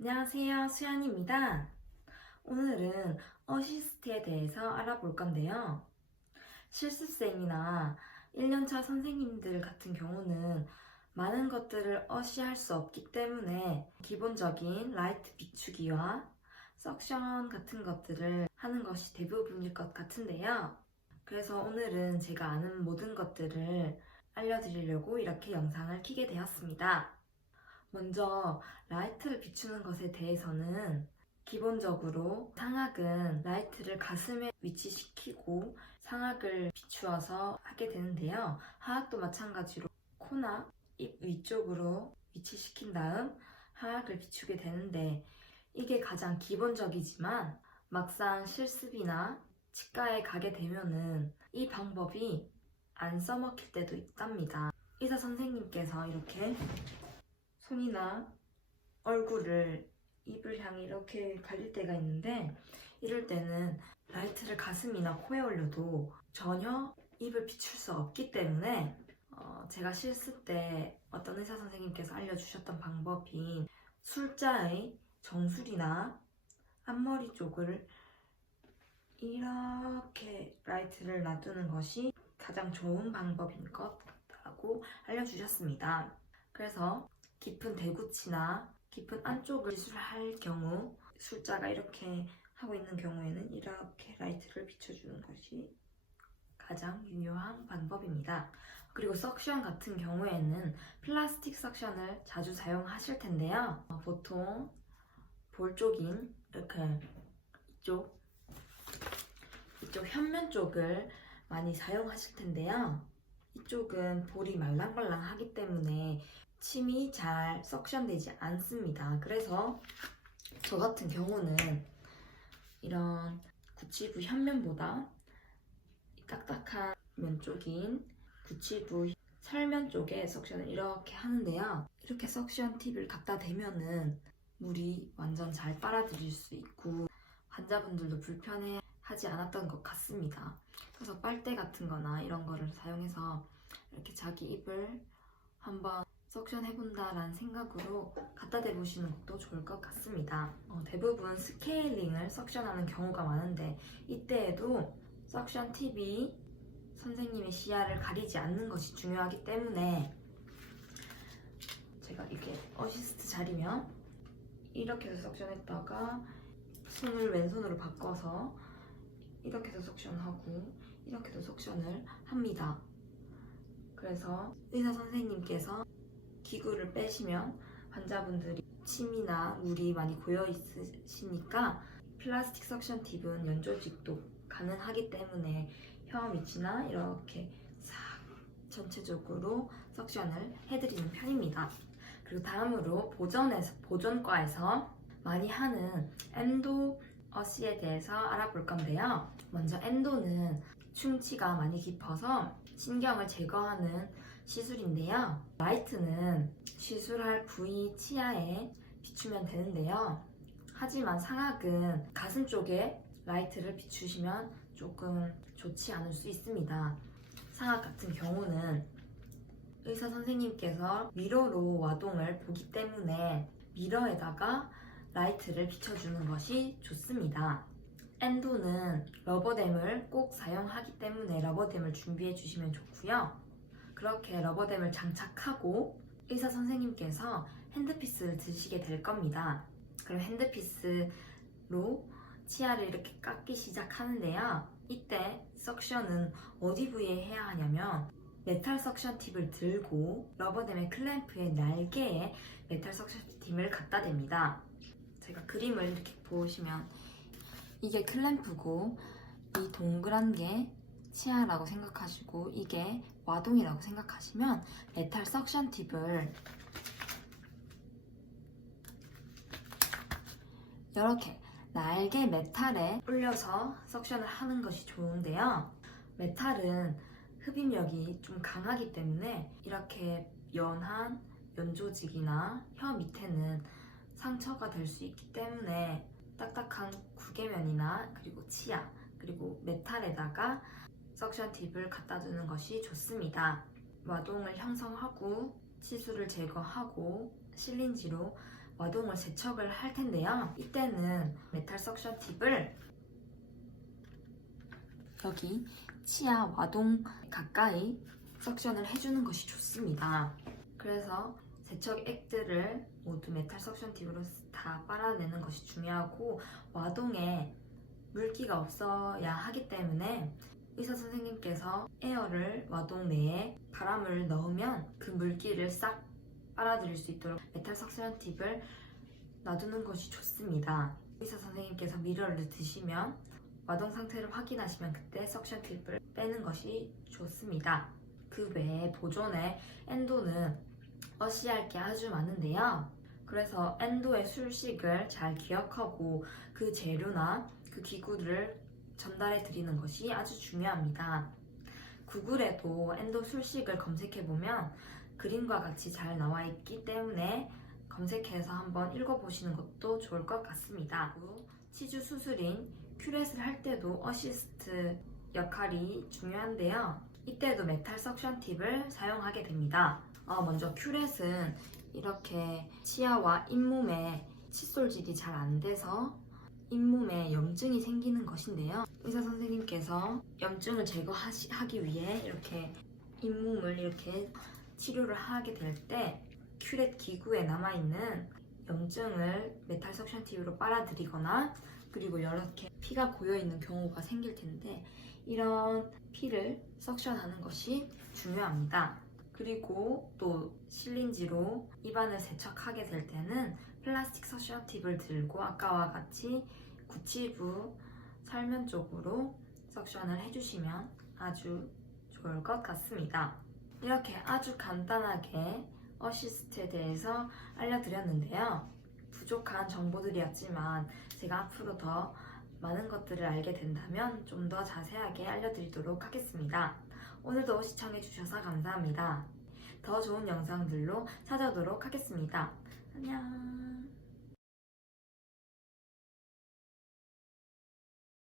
안녕하세요, 수연입니다. 오늘은 어시스트에 대해서 알아볼 건데요. 실습생이나 1년차 선생님들 같은 경우는 많은 것들을 어시할 수 없기 때문에 기본적인 라이트 비추기와 석션 같은 것들을 하는 것이 대부분일 것 같은데요. 그래서 오늘은 제가 아는 모든 것들을 알려드리려고 이렇게 영상을 켜게 되었습니다. 먼저 라이트를 비추는 것에 대해서는 기본적으로 상악은 라이트를 가슴에 위치시키고 상악을 비추어서 하게 되는데요. 하악도 마찬가지로 코나 입 위쪽으로 위치시킨 다음 하악을 비추게 되는데 이게 가장 기본적이지만 막상 실습이나 치과에 가게 되면은 이 방법이 안 써먹힐 때도 있답니다. 의사 선생님께서 이렇게 손이나 얼굴을 입을 향해 이렇게 가릴 때가 있는데 이럴 때는 라이트를 가슴이나 코에 올려도 전혀 입을 비출 수 없기 때문에 제가 실습 때 어떤 의사 선생님께서 알려주셨던 방법인 술자의 정수리나 앞머리 쪽을 이렇게 라이트를 놔두는 것이 가장 좋은 방법인 것 같다고 알려주셨습니다. 그래서 깊은 대구치나 깊은 안쪽을 시술할 경우 술자가 이렇게 하고 있는 경우에는 이렇게 라이트를 비춰주는 것이 가장 유효한 방법입니다. 그리고 석션 같은 경우에는 플라스틱 석션을 자주 사용하실 텐데요. 보통 볼 쪽인 이렇게 이쪽 현면 쪽을 많이 사용하실 텐데요. 이쪽은 볼이 말랑말랑하기 때문에 침이 잘 석션되지 않습니다. 그래서 저 같은 경우는 이런 구치부 현면보다 딱딱한 면 쪽인 구치부 설면 쪽에 석션을 이렇게 하는데요. 이렇게 석션 팁을 갖다 대면은 물이 완전 잘 빨아들일 수 있고 환자분들도 불편해 하지 않았던 것 같습니다. 그래서 빨대 같은 거나 이런 거를 사용해서 이렇게 자기 입을 한번 석션 해본다라는 생각으로 갖다 대보시는 것도 좋을 것 같습니다. 대부분 스케일링을 석션하는 경우가 많은데 이때에도 석션 팁이 선생님의 시야를 가리지 않는 것이 중요하기 때문에 제가 이렇게 어시스트 자리면 이렇게 해서 석션했다가 손을 왼손으로 바꿔서 이렇게 해서 석션하고 이렇게 해서 석션을 합니다. 그래서 의사 선생님께서 기구를 빼시면 환자분들이 침이나 물이 많이 고여 있으시니까 플라스틱 석션 팁은 연조직도 가능하기 때문에 혀 밑이나 이렇게 싹 전체적으로 석션을 해드리는 편입니다. 그리고 다음으로 보존과에서 많이 하는 엔도 어시에 대해서 알아볼 건데요. 먼저 엔도는 충치가 많이 깊어서 신경을 제거하는 시술인데요. 라이트는 시술할 부위 치아에 비추면 되는데요. 하지만 상악은 가슴 쪽에 라이트를 비추시면 조금 좋지 않을 수 있습니다. 상악 같은 경우는 의사 선생님께서 미러로 와동을 보기 때문에 미러에다가 라이트를 비춰주는 것이 좋습니다. 엔도는 러버댐을 꼭 사용하기 때문에 러버댐을 준비해 주시면 좋고요. 그렇게 러버댐을 장착하고 의사 선생님께서 핸드피스를 드시게 될 겁니다. 그럼 핸드피스로 치아를 이렇게 깎기 시작하는데요. 이때 석션은 어디 부위에 해야 하냐면 메탈 석션 팁을 들고 러버댐의 클램프의 날개에 메탈 석션 팁을 갖다 댑니다. 제가 그림을 이렇게 보시면 이게 클램프고 이 동그란 게 치아라고 생각하시고 이게 와동이라고 생각하시면 메탈 석션 팁을 이렇게 날개 메탈에 올려서 석션을 하는 것이 좋은데요. 메탈은 흡입력이 좀 강하기 때문에 이렇게 연한 연조직이나 혀 밑에는 상처가 될 수 있기 때문에 딱딱한 구개면이나 그리고 치아 그리고 메탈에다가 석션 팁을 갖다 두는 것이 좋습니다. 와동을 형성하고 치수를 제거하고 실린지로 와동을 세척을 할 텐데요. 이때는 메탈 석션 팁을 여기 치아 와동 가까이 석션을 해주는 것이 좋습니다. 그래서 세척액들을 모두 메탈 석션 팁으로 다 빨아내는 것이 중요하고, 와동에 물기가 없어야 하기 때문에 의사 선생님께서 에어를 와동 내에 바람을 넣으면 그 물기를 싹 빨아들일 수 있도록 메탈 석션 팁을 놔두는 것이 좋습니다. 의사 선생님께서 미러를 드시면 와동 상태를 확인하시면 그때 석션 팁을 빼는 것이 좋습니다. 그 외에 보존에 엔도는 어시할 게 아주 많은데요. 그래서 엔도의 술식을 잘 기억하고 그 재료나 그 기구를 전달해 드리는 것이 아주 중요합니다. 구글에도 엔도 술식을 검색해보면 그림과 같이 잘 나와 있기 때문에 검색해서 한번 읽어보시는 것도 좋을 것 같습니다. 치주 수술인 큐렛을 할 때도 어시스트 역할이 중요한데요. 이때도 메탈 석션 팁을 사용하게 됩니다. 먼저 큐렛은 이렇게 치아와 잇몸에 칫솔질이 잘 안 돼서 잇몸에 염증이 생기는 것인데요. 의사 선생님께서 염증을 제거하기 위해 이렇게 잇몸을 이렇게 치료를 하게 될 때 큐렛 기구에 남아있는 염증을 메탈 석션 팁으로 빨아들이거나, 그리고 이렇게 피가 고여있는 경우가 생길 텐데 이런 피를 석션하는 것이 중요합니다. 그리고 또 실린지로 입안을 세척하게 될 때는 플라스틱 석션 팁을 들고 아까와 같이 구치부 살면 쪽으로 석션을 해주시면 아주 좋을 것 같습니다. 이렇게 아주 간단하게 어시스트에 대해서 알려드렸는데요. 부족한 정보들이었지만 제가 앞으로 더 많은 것들을 알게 된다면 좀 더 자세하게 알려드리도록 하겠습니다. 오늘도 시청해주셔서 감사합니다. 더 좋은 영상들로 찾아오도록 하겠습니다. 안녕.